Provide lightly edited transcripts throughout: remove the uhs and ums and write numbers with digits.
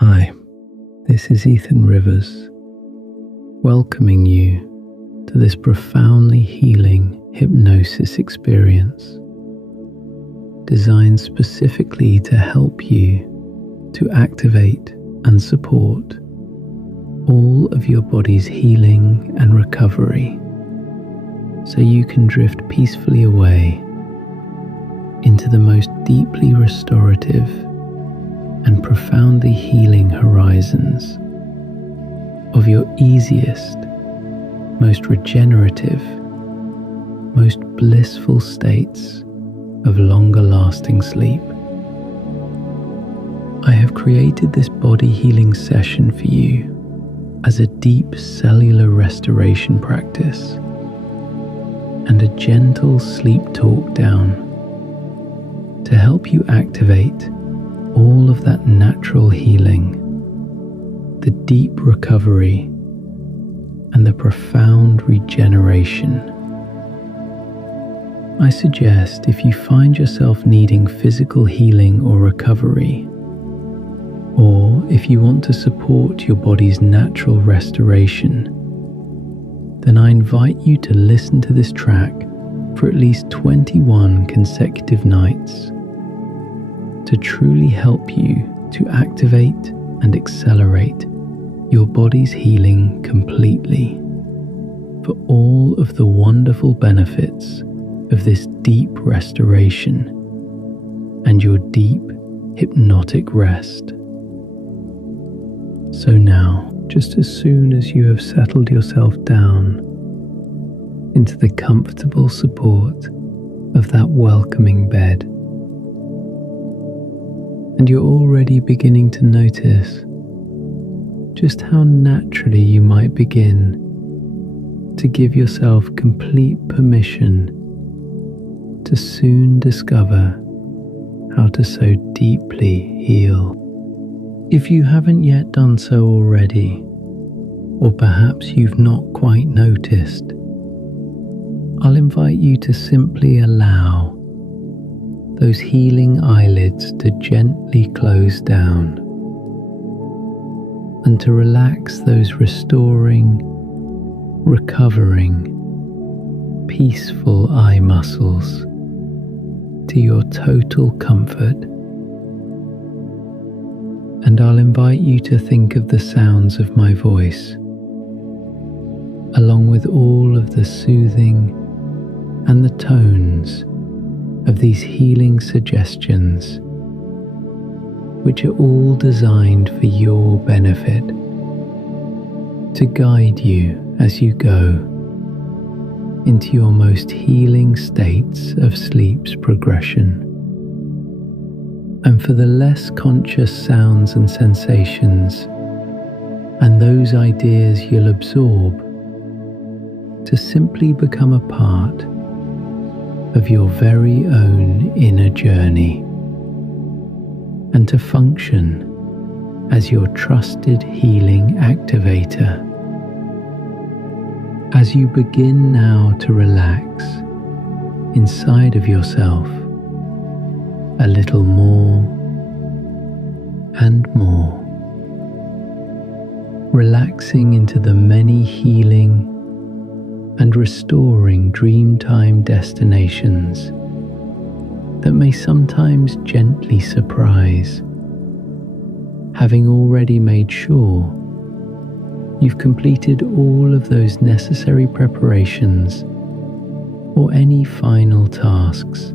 Hi, this is Ethan Rivers, welcoming you to this profoundly healing hypnosis experience, designed specifically to help you to activate and support all of your body's healing and recovery, so you can drift peacefully away into the most deeply restorative and profoundly healing horizons of your easiest, most regenerative, most blissful states of longer lasting sleep. I have created this body healing session for you as a deep cellular restoration practice and a gentle sleep talk down to help you activate all of that natural healing, the deep recovery, and the profound regeneration. I suggest if you find yourself needing physical healing or recovery, or if you want to support your body's natural restoration, then I invite you to listen to this track for at least 21 consecutive nights to truly help you to activate and accelerate your body's healing completely for all of the wonderful benefits of this deep restoration and your deep hypnotic rest. So now, just as soon as you have settled yourself down into the comfortable support of that welcoming bed, and you're already beginning to notice just how naturally you might begin to give yourself complete permission to soon discover how to so deeply heal. If you haven't yet done so already, or perhaps you've not quite noticed, I'll invite you to simply allow those healing eyelids to gently close down and to relax those restoring, recovering, peaceful eye muscles to your total comfort. And I'll invite you to think of the sounds of my voice, along with all of the soothing and the tones of these healing suggestions, which are all designed for your benefit, to guide you as you go into your most healing states of sleep's progression. And for the less conscious sounds and sensations and those ideas you'll absorb, to simply become a part of your very own inner journey and to function as your trusted healing activator. As you begin now to relax inside of yourself a little more and more, relaxing into the many healing and restoring dreamtime destinations that may sometimes gently surprise, having already made sure you've completed all of those necessary preparations or any final tasks,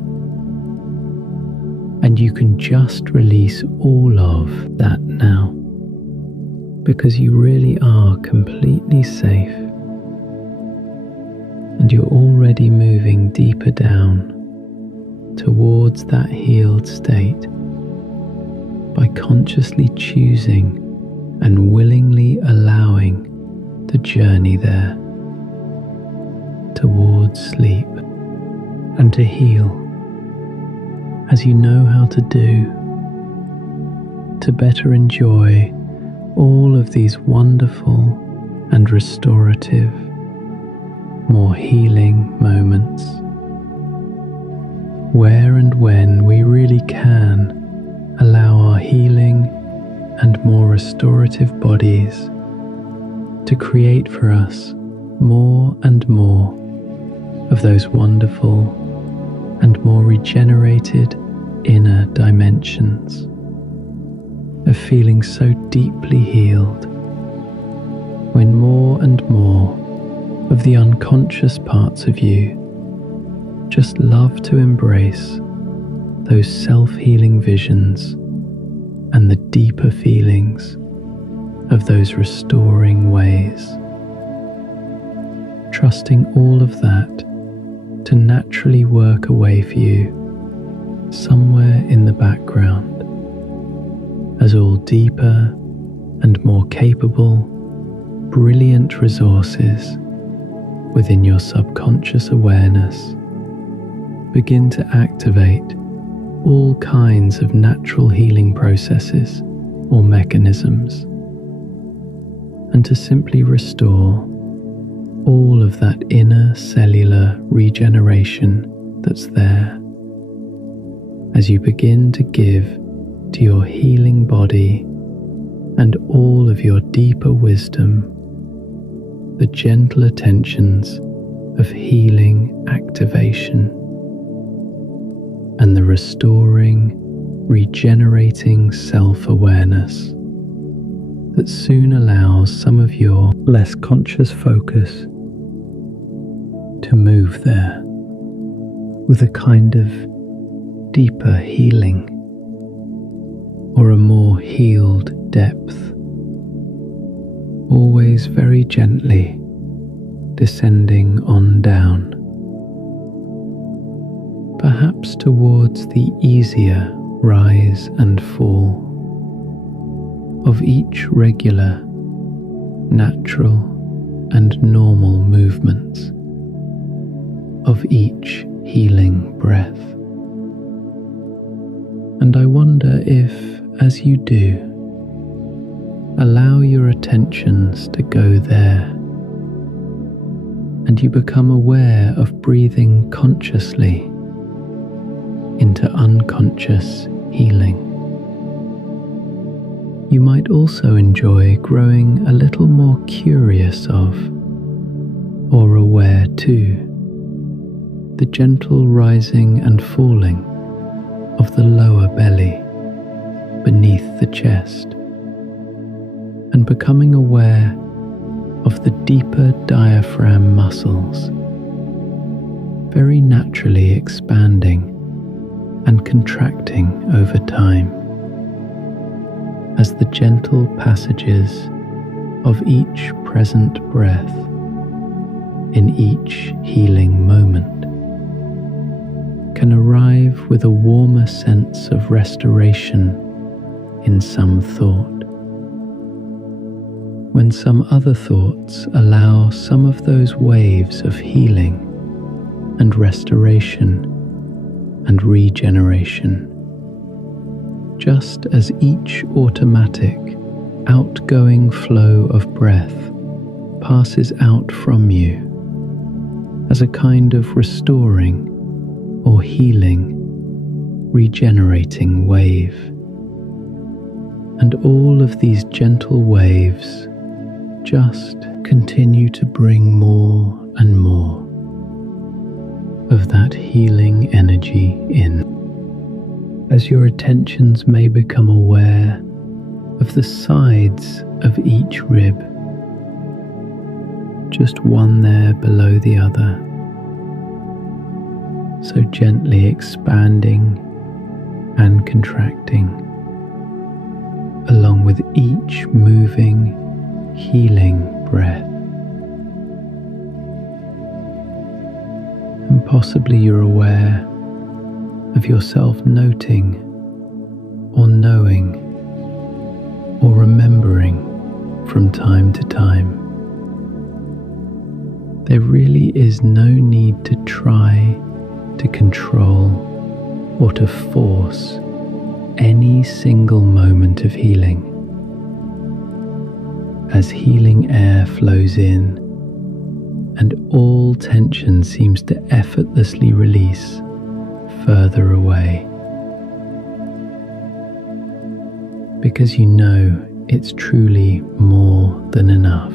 and you can just release all of that now, because you really are completely safe. And you're already moving deeper down towards that healed state by consciously choosing and willingly allowing the journey there towards sleep and to heal as you know how to do, to better enjoy all of these wonderful and restorative, more healing moments, where and when we really can allow our healing and more restorative bodies to create for us more and more of those wonderful and more regenerated inner dimensions of feeling so deeply healed when more and more of the unconscious parts of you just love to embrace those self-healing visions and the deeper feelings of those restoring ways, trusting all of that to naturally work away for you somewhere in the background as all deeper and more capable, brilliant resources within your subconscious awareness begin to activate all kinds of natural healing processes or mechanisms, and to simply restore all of that inner cellular regeneration that's there as you begin to give to your healing body and all of your deeper wisdom the gentle attentions of healing activation and the restoring, regenerating self-awareness that soon allows some of your less conscious focus to move there with a kind of deeper healing or a more healed depth, always very gently descending on down, perhaps towards the easier rise and fall of each regular, natural and normal movements of each healing breath. And I wonder if, as you do, allow your attentions to go there, and you become aware of breathing consciously into unconscious healing. You might also enjoy growing a little more curious of, or aware to, the gentle rising and falling of the lower belly beneath the chest, and becoming aware of the deeper diaphragm muscles very naturally expanding and contracting over time as the gentle passages of each present breath in each healing moment can arrive with a warmer sense of restoration in some thought, when some other thoughts allow some of those waves of healing and restoration and regeneration, just as each automatic outgoing flow of breath passes out from you as a kind of restoring or healing, regenerating wave. And all of these gentle waves just continue to bring more and more of that healing energy in, as your attentions may become aware of the sides of each rib, just one there below the other, so gently expanding and contracting along with each moving, healing breath. And possibly you're aware of yourself noting or knowing or remembering from time to time. There really is no need to try to control or to force any single moment of healing. As healing air flows in and all tension seems to effortlessly release further away, because you know it's truly more than enough.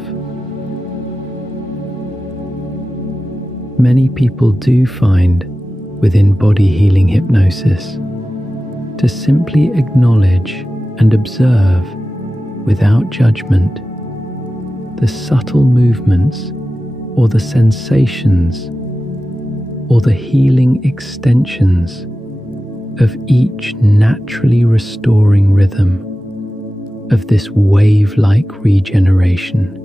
Many people do find within body healing hypnosis to simply acknowledge and observe without judgment the subtle movements or the sensations or the healing extensions of each naturally restoring rhythm of this wave-like regeneration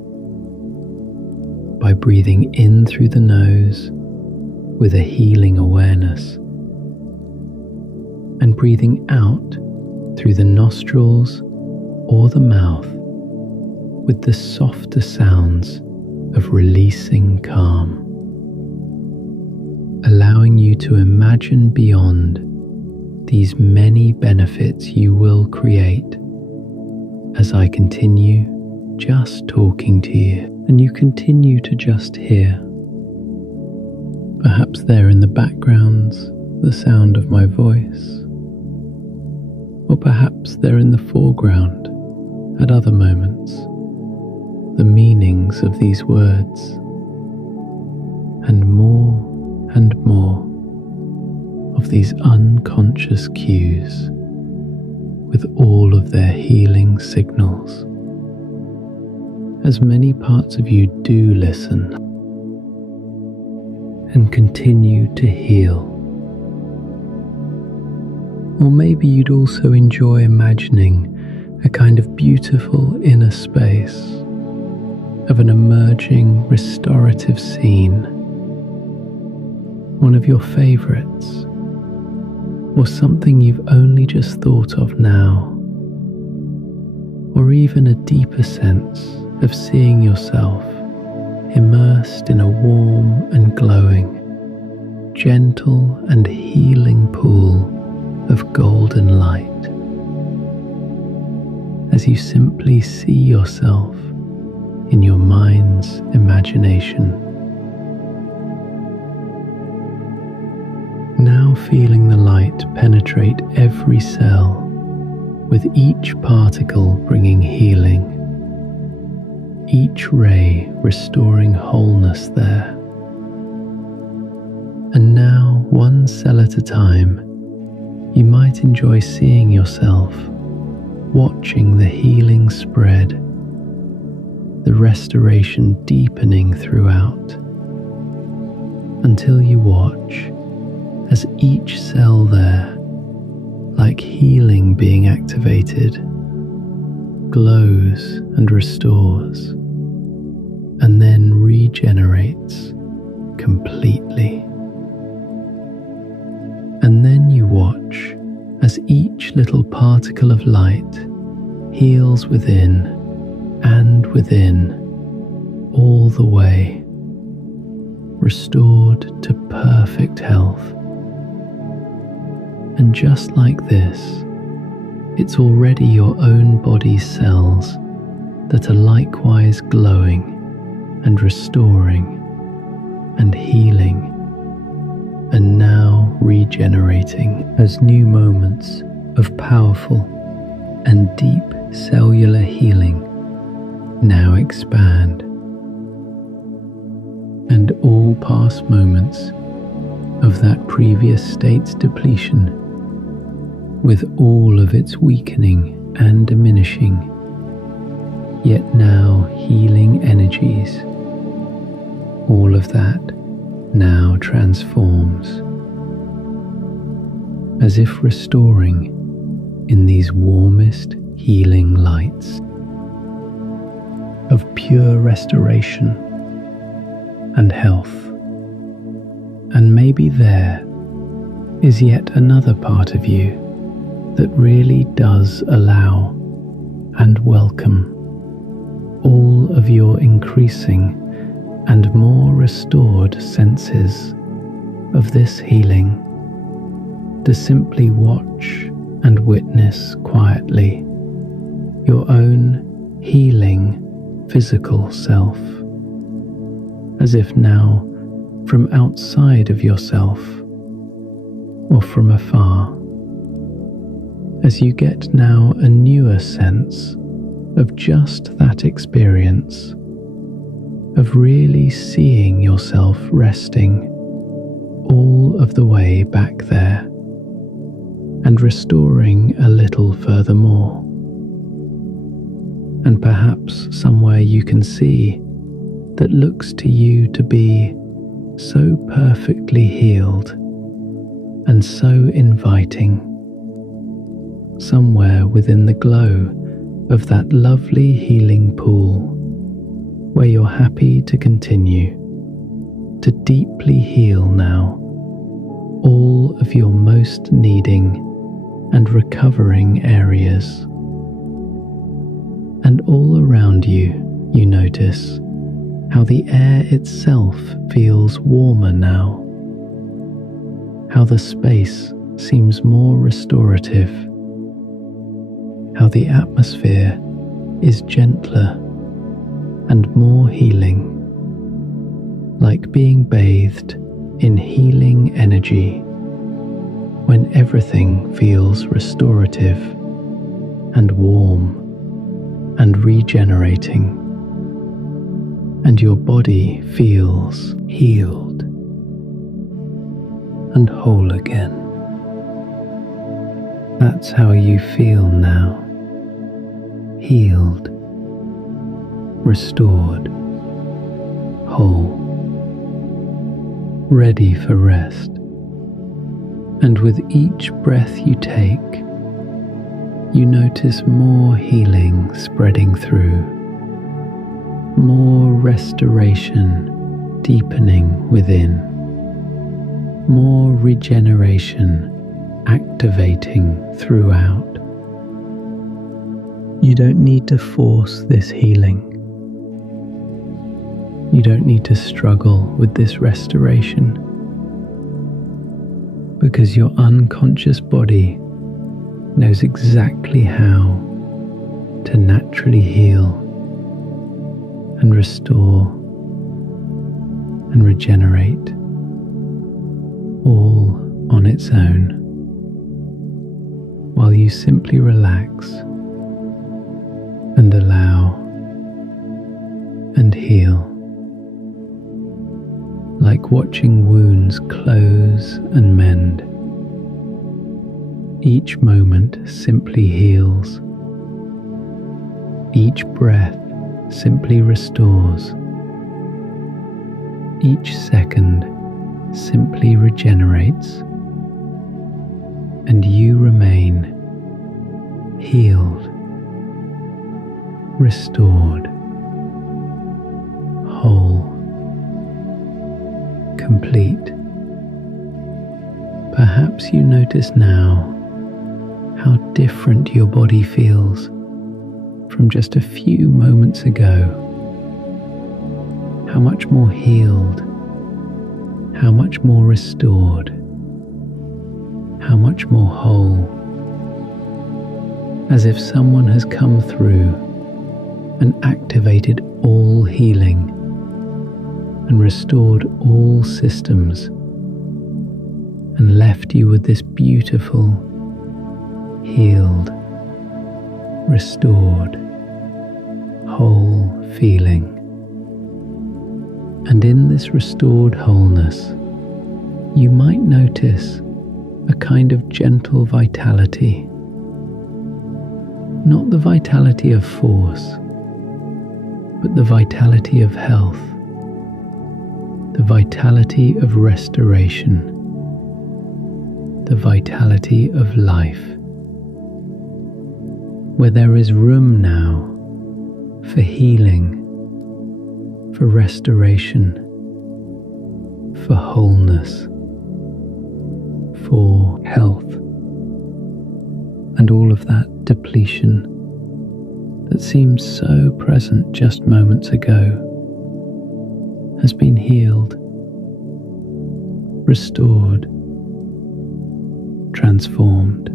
by breathing in through the nose with a healing awareness and breathing out through the nostrils or the mouth with the softer sounds of releasing calm, allowing you to imagine beyond these many benefits you will create as I continue just talking to you, and you continue to just hear. Perhaps there in the background the sound of my voice, or perhaps there in the foreground at other moments the meanings of these words, and more of these unconscious cues with all of their healing signals. As many parts of you do listen and continue to heal. Or maybe you'd also enjoy imagining a kind of beautiful inner space of an emerging restorative scene, one of your favorites, or something you've only just thought of now, or even a deeper sense of seeing yourself immersed in a warm and glowing, gentle and healing pool of golden light, as you simply see yourself in your mind's imagination. Now feeling the light penetrate every cell, with each particle bringing healing, each ray restoring wholeness there. And now, one cell at a time, you might enjoy seeing yourself watching the healing spread, the restoration deepening throughout, until you watch as each cell there, like healing being activated, glows and restores, and then regenerates completely. And then you watch as each little particle of light heals within and within, all the way, restored to perfect health. And just like this, it's already your own body's cells that are likewise glowing and restoring and healing, and now regenerating as new moments of powerful and deep cellular healing now expand, and all past moments of that previous state's depletion, with all of its weakening and diminishing, yet now healing energies, all of that now transforms, as if restoring in these warmest healing lights of pure restoration and health. And maybe there is yet another part of you that really does allow and welcome all of your increasing and more restored senses of this healing, to simply watch and witness quietly your own healing physical self, as if now from outside of yourself or from afar, as you get now a newer sense of just that experience, of really seeing yourself resting all of the way back there and restoring a little furthermore. And perhaps somewhere you can see that looks to you to be so perfectly healed and so inviting, somewhere within the glow of that lovely healing pool where you're happy to continue to deeply heal now all of your most needing and recovering areas. And all around you, you notice how the air itself feels warmer now, how the space seems more restorative, how the atmosphere is gentler and more healing, like being bathed in healing energy when everything feels restorative and warm and regenerating, and your body feels healed and whole again. That's how you feel now, healed, restored, whole, ready for rest. And with each breath you take, you notice more healing spreading through, more restoration deepening within, more regeneration activating throughout. You don't need to force this healing. You don't need to struggle with this restoration, because your unconscious body knows exactly how to naturally heal and restore and regenerate all on its own, while you simply relax and allow and heal, like watching wounds close and mend. Each moment simply heals. Each breath simply restores. Each second simply regenerates. And you remain healed, restored, whole, complete. Perhaps you notice now how different your body feels from just a few moments ago. How much more healed, how much more restored, how much more whole, as if someone has come through and activated all healing and restored all systems and left you with this beautiful, healed, restored, whole feeling. And in this restored wholeness, you might notice a kind of gentle vitality. Not the vitality of force, but the vitality of health, the vitality of restoration, the vitality of life, where there is room now for healing, for restoration, for wholeness, for health, and all of that depletion that seemed so present just moments ago has been healed, restored, transformed,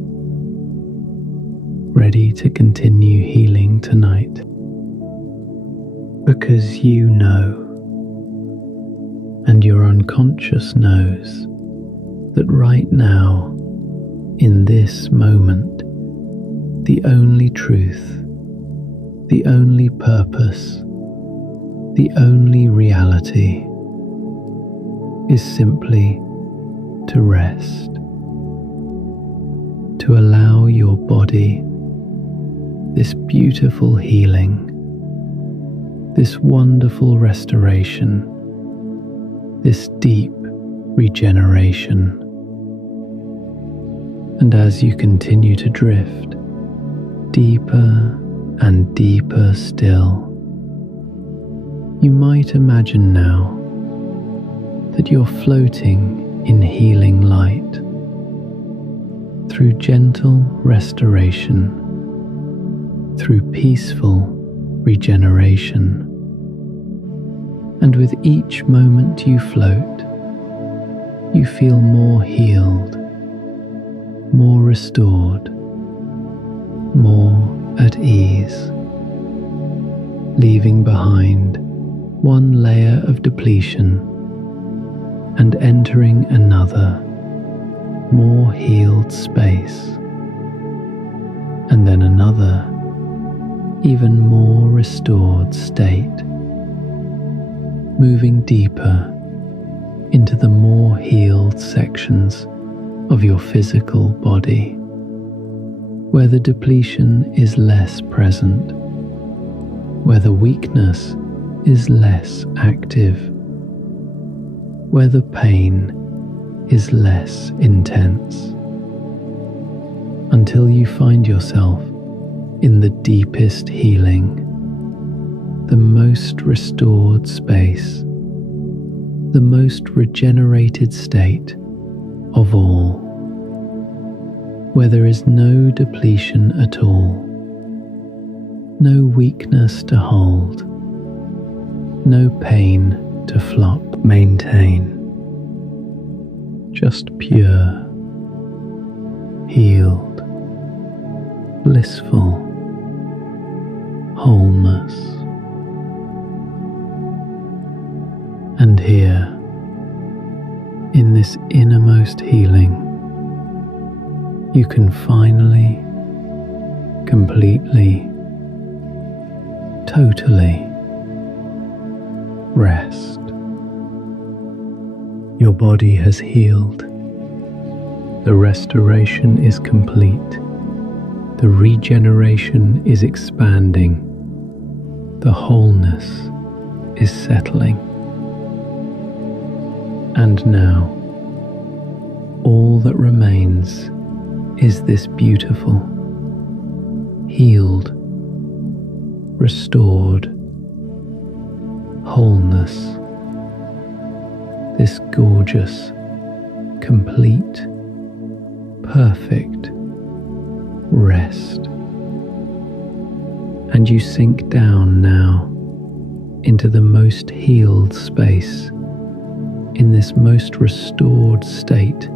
ready to continue healing tonight. Because you know, and your unconscious knows, that right now, in this moment, the only truth, the only purpose, the only reality is simply to rest, to allow your body this beautiful healing, this wonderful restoration, this deep regeneration. And as you continue to drift deeper and deeper still, you might imagine now that you're floating in healing light through gentle restoration, through peaceful regeneration. And with each moment you float, you feel more healed, more restored, more at ease, leaving behind one layer of depletion and entering another, more healed space, and then another, even more restored state, moving deeper into the more healed sections of your physical body, where the depletion is less present, where the weakness is less active, where the pain is less intense, until you find yourself in the deepest healing, the most restored space, the most regenerated state of all, where there is no depletion at all, no weakness to hold, no pain to maintain, just pure, healed, blissful wholeness. And here, in this innermost healing, you can finally, completely, totally rest. Your body has healed. The restoration is complete. The regeneration is expanding. The wholeness is settling. And now, all that remains is this beautiful, healed, restored wholeness, this gorgeous, complete, perfect rest. And you sink down now into the most healed space, in this most restored state,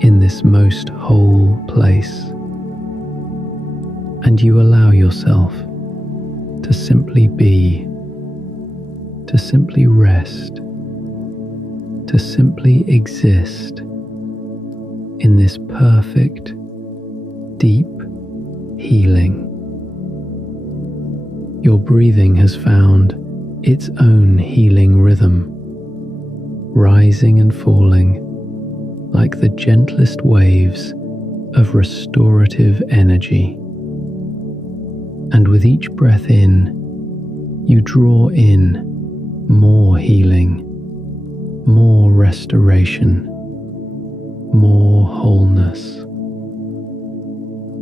in this most whole place. And you allow yourself to simply be, to simply rest, to simply exist in this perfect, deep healing. Your breathing has found its own healing rhythm, rising and falling like the gentlest waves of restorative energy. And with each breath in, you draw in more healing, more restoration, more wholeness.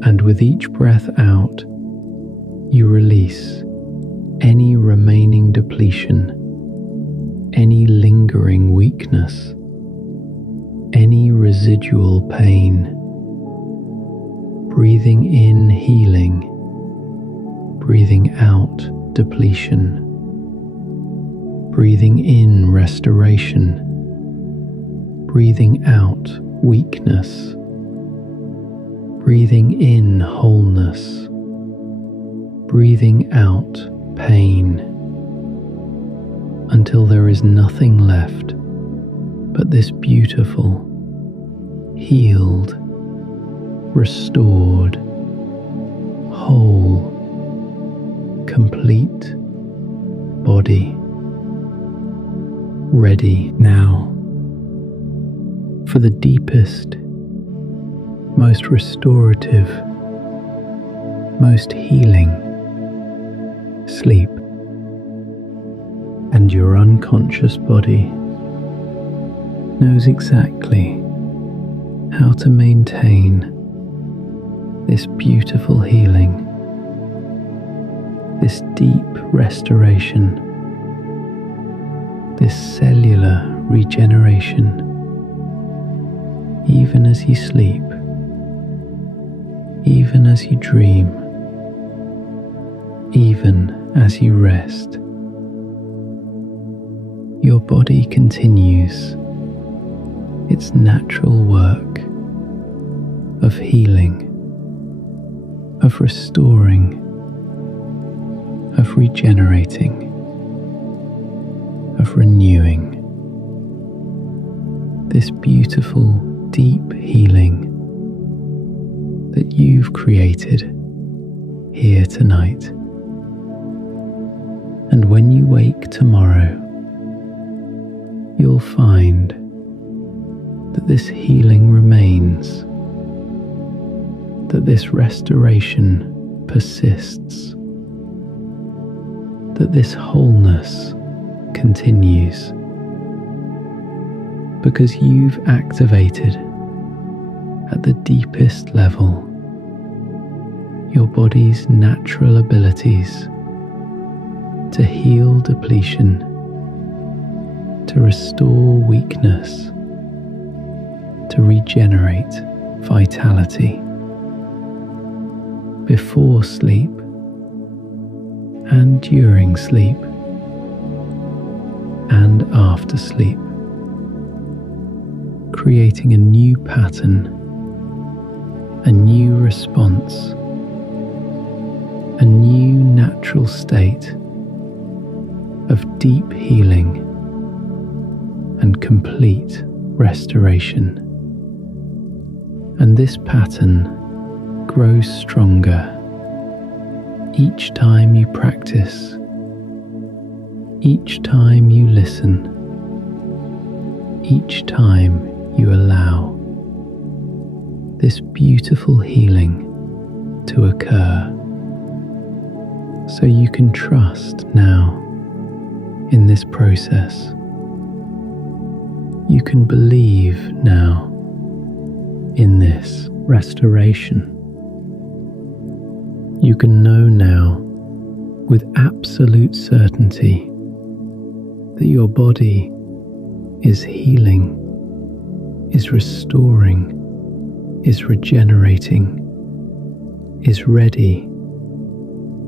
And with each breath out, you release any remaining depletion, any lingering weakness, any residual pain. Breathing in healing, breathing out depletion, breathing in restoration, breathing out weakness, breathing in wholeness, breathing out pain, until there is nothing left but this beautiful, healed, restored whole, complete body, ready now for the deepest, most restorative, most healing sleep. And your unconscious body knows exactly how to maintain this beautiful healing, this deep restoration, this cellular regeneration, even as you sleep, even as you dream, even as you rest. Your body continues its natural work of healing, of restoring, of regenerating, of renewing. This beautiful, deep healing that you've created here tonight. And when you wake tomorrow, you'll find that this healing remains, that this restoration persists, that this wholeness continues, because you've activated at the deepest level your body's natural abilities to heal depletion, to restore weakness, to regenerate vitality. Before sleep and during sleep and after sleep, creating a new pattern, a new response, a new natural state of deep healing and complete restoration. And this pattern grows stronger each time you practice, each time you listen, each time you allow this beautiful healing to occur. So you can trust now in this process. You can believe now in this restoration. You can know now with absolute certainty that your body is healing, is restoring, is regenerating, is ready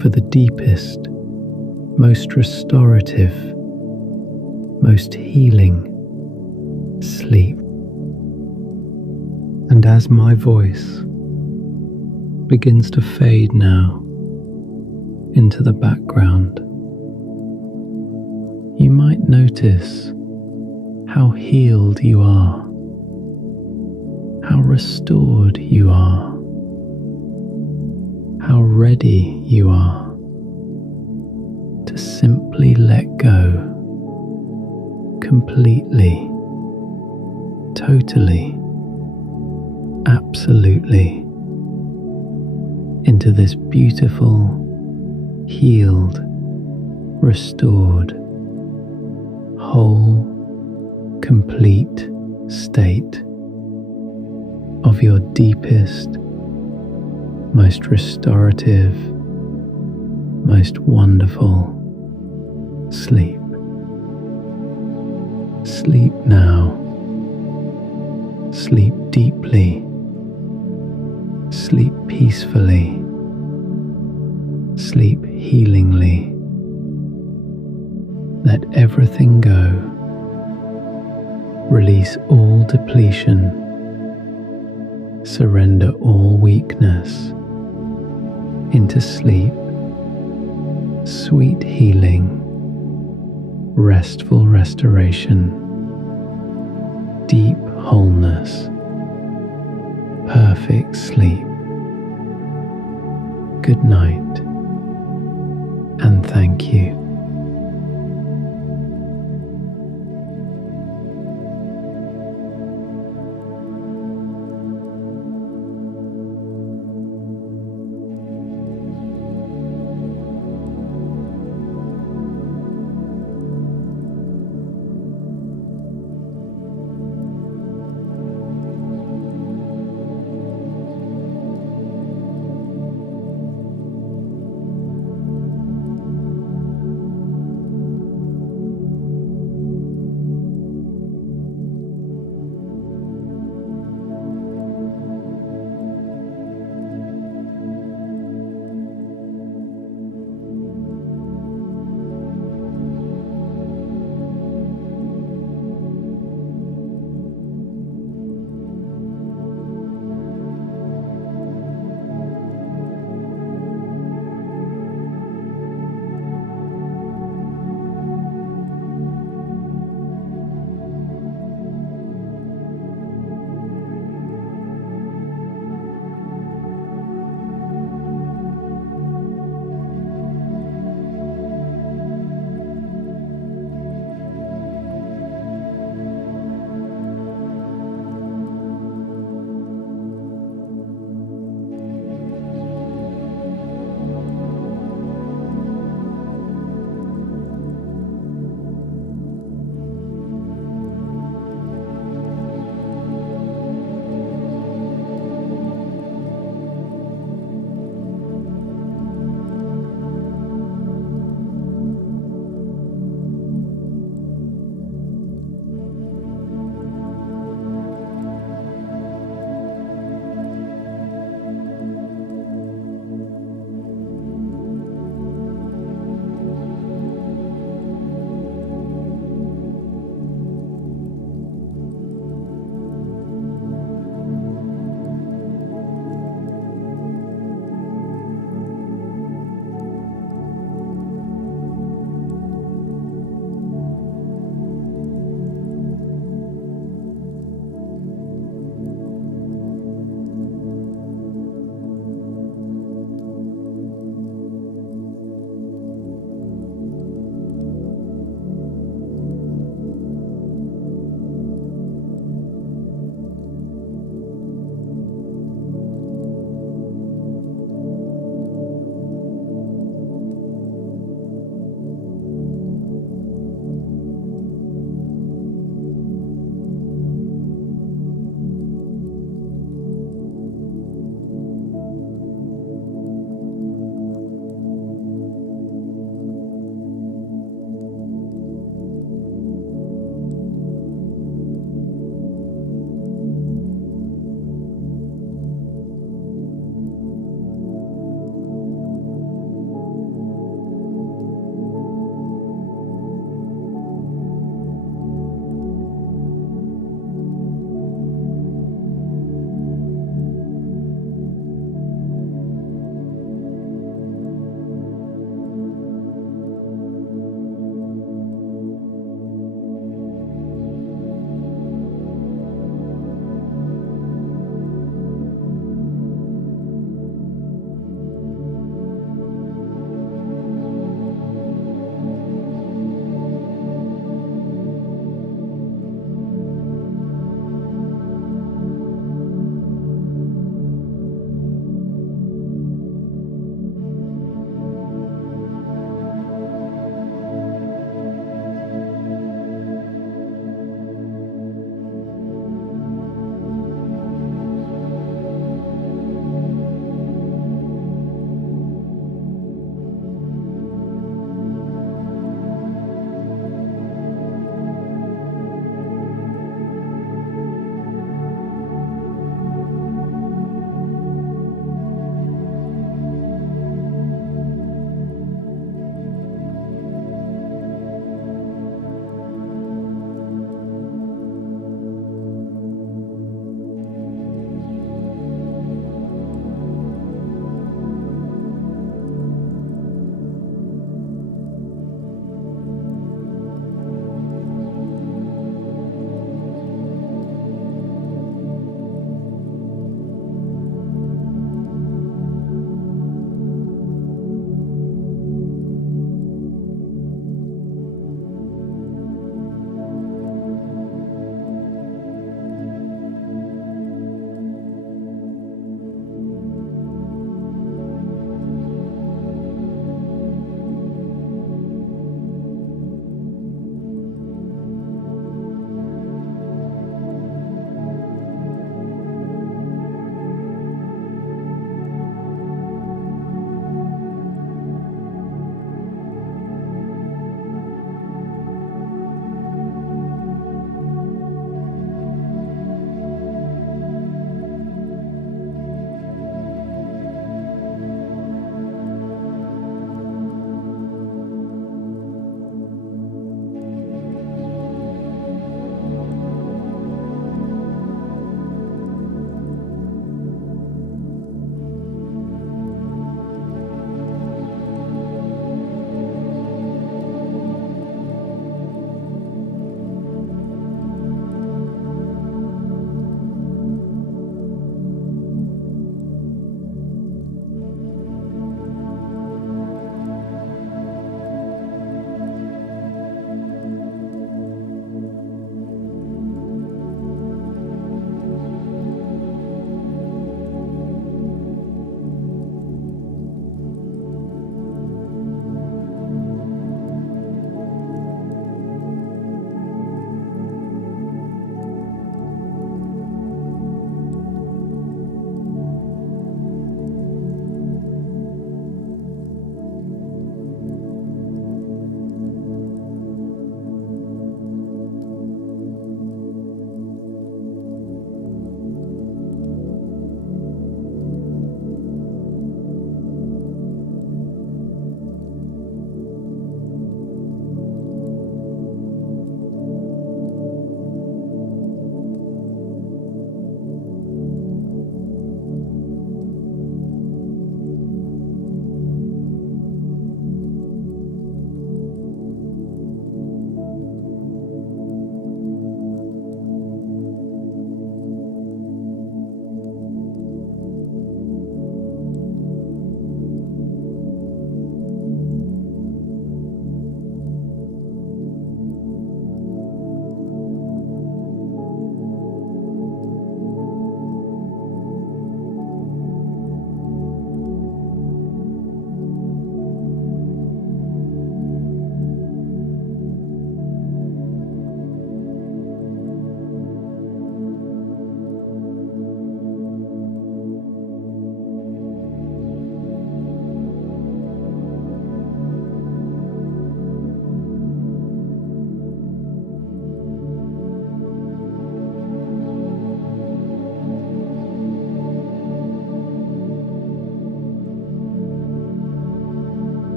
for the deepest, most restorative, most healing sleep. And as my voice begins to fade now into the background, you might notice how healed you are, how restored you are, how ready you are to simply let go completely, totally, absolutely into this beautiful, healed, restored, whole, complete state of your deepest, most restorative, most wonderful sleep. Sleep now. Sleep deeply. Sleep peacefully. Sleep healingly. Let everything go. Release all depletion. Surrender all weakness into sleep, sweet healing, restful restoration, deep wholeness, perfect sleep. good night, and thank you.